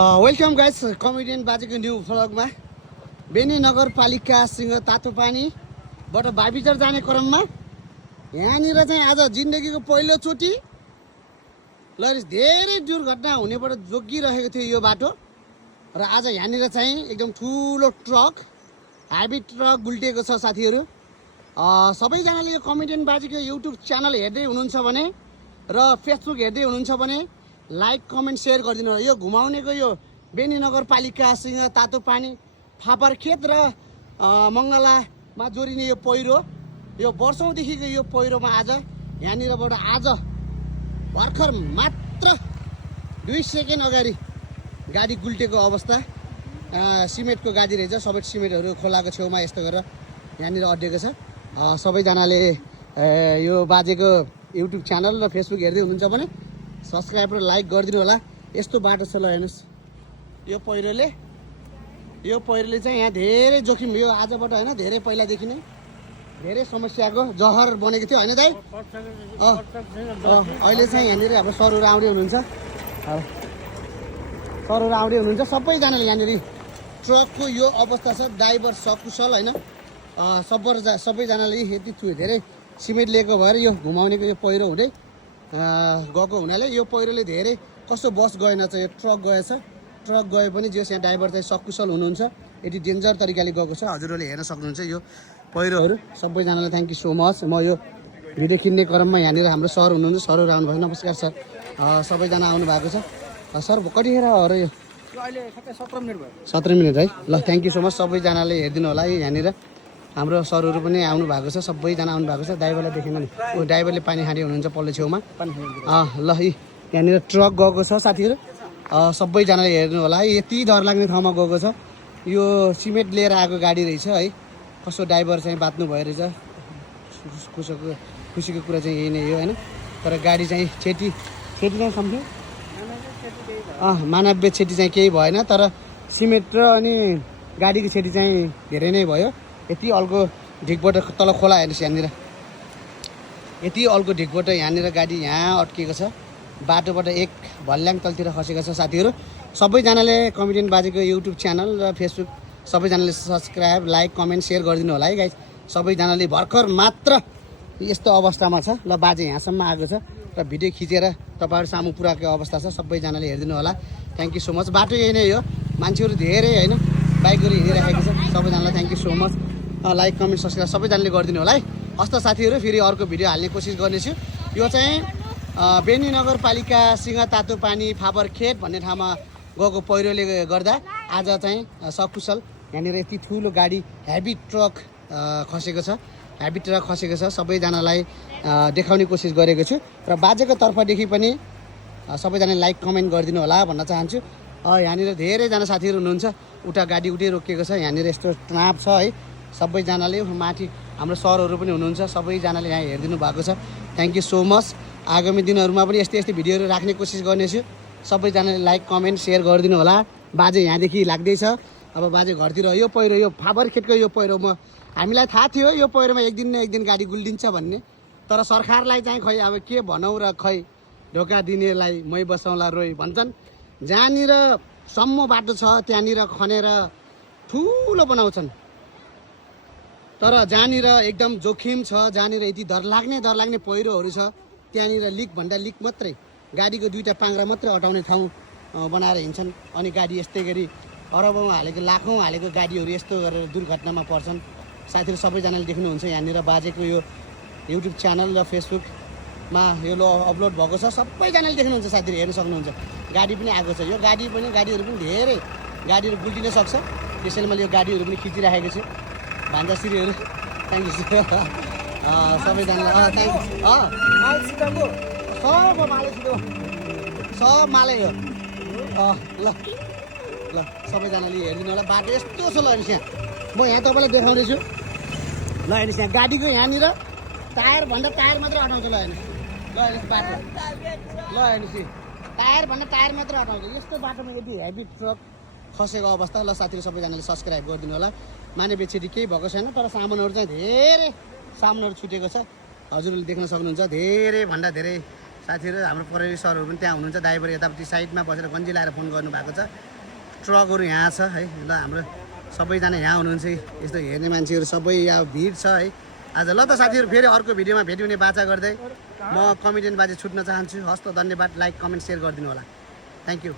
Welcome guys comedian बाजेको new भ्लगमा Beni नगरपालिकासँग तातो पानीबाट भाइबिचर जाने क्रममा यहाँनिर चाहिँ आज जिन्दगीको पहिलोचोटि धेरै दुर्घटना हुनेबाट जोगिरहेको थियो यो बाटो र आज यहाँनिर चाहिँ एकदम ठुलो ट्रक हेभी ट्रक गुल्टिएको छ साथीहरू। सबैजनाले यो कमेडियन बाजेको युट्युब च्यानल हेर्दै हुनुहुन्छ भने र फेसबुक हेर्दै हुनुहुन्छ भने लाइक कमेन्ट सेयर गरिदिनु होला। यो घुमाउनेको यो बेनी नगरपालिकासँग तातो पानी फापरखेत र मङ्गलामा जोडिने यो पहिरो यो वर्षौँदेखिको यो पहिरोमा आज यहाँनिरबाट आज भर्खर मात्र 2 सेकेन्ड अगाडि गाडी गुल्टेको अवस्था। सिमेन्टको गाडी रहेछ, सबै सिमेन्टहरू खोलाको छेउमा यस्तो गरेर यहाँनिर अड्डेको छ। सबैजनाले यो बाजेको युट्युब च्यानल र फेसबुक हेर्दै हुनुहुन्छ भने सब्सक्राइब र लाइक गरिदिनु होला। यस्तो बाटो छ ल हेर्नुहोस्, यो पहिरोले चाहिँ यहाँ धेरै जोखिम, यो आजबाट होइन धेरै पहिलादेखि नै धेरै समस्याको जहर बनेको थियो होइन दाइ। अहिले चाहिँ यहाँनिर हाम्रो सरहरू आउँदै हुनुहुन्छ, सबैजनाले यहाँनिर ट्रकको यो अवस्था छ। ड्राइभर सकुशल होइन, सबैजनाले यति धेरै सिमेन्ट लिएको भएर यो घुमाउनेको यो पहिरो हुँदै गएको हुनाले यो पहिरोले धेरै कस्तो बस गएन चाहिँ, यो ट्रक गएछ। ट्रक गए पनि जस यहाँ ड्राइभर चाहिँ सकुशल हुनुहुन्छ, यति डेन्जर तरिकाले गएको छ। हजुरहरूले हेर्न सक्नुहुन्छ यो पहिरोहरू। सबैजनालाई थ्याङ्क यू सो मच। म यो भिडियो किन्ने क्रममा यहाँनिर हाम्रो सर हुनुहुन्छ, सरहरू आउनुभएको। नमस्कार सर, सबैजना आउनु भएको छ। सर कतिखेर हो र यो? अहिले 17 मिनट भयो। 17 मिनट है। ल थ्याङ्क यू सो मच। सबैजनाले हेरिदिनु होला है। यहाँनिर हाम्रो सरहरू पनि आउनु भएको छ, सबैजना आउनु भएको छ। ड्राइभरलाई देखेन नि, ऊ ड्राइभरले पानी खाँदै हुनुहुन्छ पल्लो छेउमा। ल यहाँनिर ट्रक गएको छ साथीहरू, सबैजनाले हेर्नु होला है। यति डर लाग्ने ठाउँमा गएको छ। यो सिमेन्ट लिएर आएको गाडी रहेछ है। कस्तो ड्राइभर चाहिँ बाँच्नु भयो रहेछ। खुसीको कुरा चाहिँ यही नै हो होइन। तर गाडी चाहिँ छेटी चाहिँ सम्झ्यो, मानव्य क्षति चाहिँ केही भएन, तर सिमेन्ट र अनि गाडीको क्षति चाहिँ धेरै नै भयो। यति अल्को ढिकबाट तल खोला हेर्नुहोस्, यहाँनिर यति अल्को ढिकबाट यहाँनिर गाडी यहाँ अड्किएको छ। बाटोबाट एक भल्याङ तलतिर खसेको छ साथीहरू। सबैजनाले कमेडियन बाजेको युट्युब च्यानल र फेसबुक सबैजनाले सब्सक्राइब लाइक कमेन्ट सेयर गरिदिनु होला है गाइस। सबैजनाले भर्खर मात्र यस्तो अवस्थामा छ। ल बाजे यहाँसम्म आएको छ र भिडियो खिचेर तपाईँहरू सामु पुऱ्याएको अवस्था छ। सबैजनाले हेरिदिनु होला। Thank you so much. बाटो यही नै हो, मान्छेहरू धेरै होइन, बाइकहरू हिँडिरहेको छ। सबैजनालाई thank you so much. Like comment subscribe सबैजनाले गरिदिनु होला है। हस्त साथीहरू फेरि अर्को भिडियो हाल्ने कोसिस गर्नेछु। यो चाहिँ बेनी नगरपालिकासँग तातो पानी फापरखेत भन्ने ठाउँमा गएको पहिरोले गर्दा आज चाहिँ सकुशल यहाँनिर यति ठुलो गाडी हेभी ट्रक खसेको छ। सबैजनालाई देखाउने कोसिस गरेको छु र बाजेको तर्फदेखि पनि सबैजनाले लाइक कमेन्ट गरिदिनु होला भन्न चाहन्छु। यहाँनिर धेरैजना साथीहरू हुनुहुन्छ, उता गाडी उठै रोकिएको छ। यहाँनिर यस्तो ट्राप छ है। सबैजनाले माथि हाम्रो सरहरू पनि हुनुहुन्छ, सबैजनाले यहाँ हेरिदिनु भएको छ। Thank you so much. आगामी दिनहरूमा पनि यस्तै भिडियोहरू राख्ने कोसिस गर्नेछु। सबैजनाले लाइक कमेन्ट सेयर गरिदिनु होला। बाजे यहाँदेखि लाग्दैछ, अब बाजे घरतिर यो पहिरो, यो फापरखेतको यो पहिरो, हामीलाई थाहा थियो यो पहिरोमा एक दिन न एक दिन गाडी गुल्डिन्छ भन्ने, तर सरकारलाई चाहिँ खै अब के भनौँ र खै ढोका दिनेलाई मै बसाउँला रोइ भन्छन्। जहाँनिर सम्म बाटो छ त्यहाँनिर खनेर ठुलो बनाउँछन्, तर जहाँनिर एकदम जोखिम छ, जहाँनिर यति डरलाग्ने पहिरोहरू छ त्यहाँनिर लिकभन्दा लिक मात्रै, गाडीको 2टा पाङ्ग्रा मात्रै अटाउने ठाउँ बनाएर हिँड्छन्। अनि गाडी यस्तै गरी अरबौँ हालेको लाखौँ हालेको गाडीहरू यस्तो गरेर दुर्घटनामा पर्छन्। साथीहरू सबैजनाले देख्नुहुन्छ यहाँनिर बाजेको यो युट्युब च्यानल र फेसबुकमा यो अपलोड भएको छ। सबैजनाले देख्नुहुन्छ साथीहरू, हेर्न सक्नुहुन्छ। गाडी पनि आएको छ। यो गाडीहरू पनि धेरै गाडीहरू गुल्टिन सक्छ, त्यसैले मैले यो गाडीहरू पनि खिचिराखेको छु। भान्जासिरीहरू थ्याङ्क यू सबैजनालाई थ्याङ्क यू। सब मालै हो। ल सबैजनाले हेरिदिनु होला। बाटो यस्तो छ ल हेर्नुहोस्, यहाँ म यहाँ तपाईँलाई देखाउँदैछु। ल हेर्नुहोस्, यहाँ गाडीको यहाँनिर टायर मात्रै अटाउँछ। ल हेर्नुहोस् बाटो, ल हेर्नुहोस् टायर मात्रै अटाउँछ। यस्तो बाटोमा यदि हेभी ट्रक खसेको अवस्था। ल साथीहरू सबैजनाले सब्सक्राइब गरिदिनु होला। मानवीय क्षति केही भएको छैन, तर सामानहरू चाहिँ धेरै सामानहरू छुटेको छ। हजुरहरूले देख्न सक्नुहुन्छ। धेरैभन्दा धेरै साथीहरू हाम्रो प्रहरी सरहरू पनि त्यहाँ हुनुहुन्छ। ड्राइभर यतापट्टि साइडमा बसेर गन्जी लाएर फोन गर्नुभएको छ। ट्रकहरू यहाँ छ है ल हाम्रो सबैजना यहाँ हुनुहुन्छ यस्तो हेर्ने मान्छेहरू सबै यहाँ भिड छ है आज ल त साथीहरू फेरि अर्को भिडियोमा भेट्यो भने बाचा गर्दै म कमेडियन बाजे छुट्न चाहन्छु हस् त धन्यवाद लाइक कमेन्ट सेयर गरिदिनु होला थ्याङ्क यू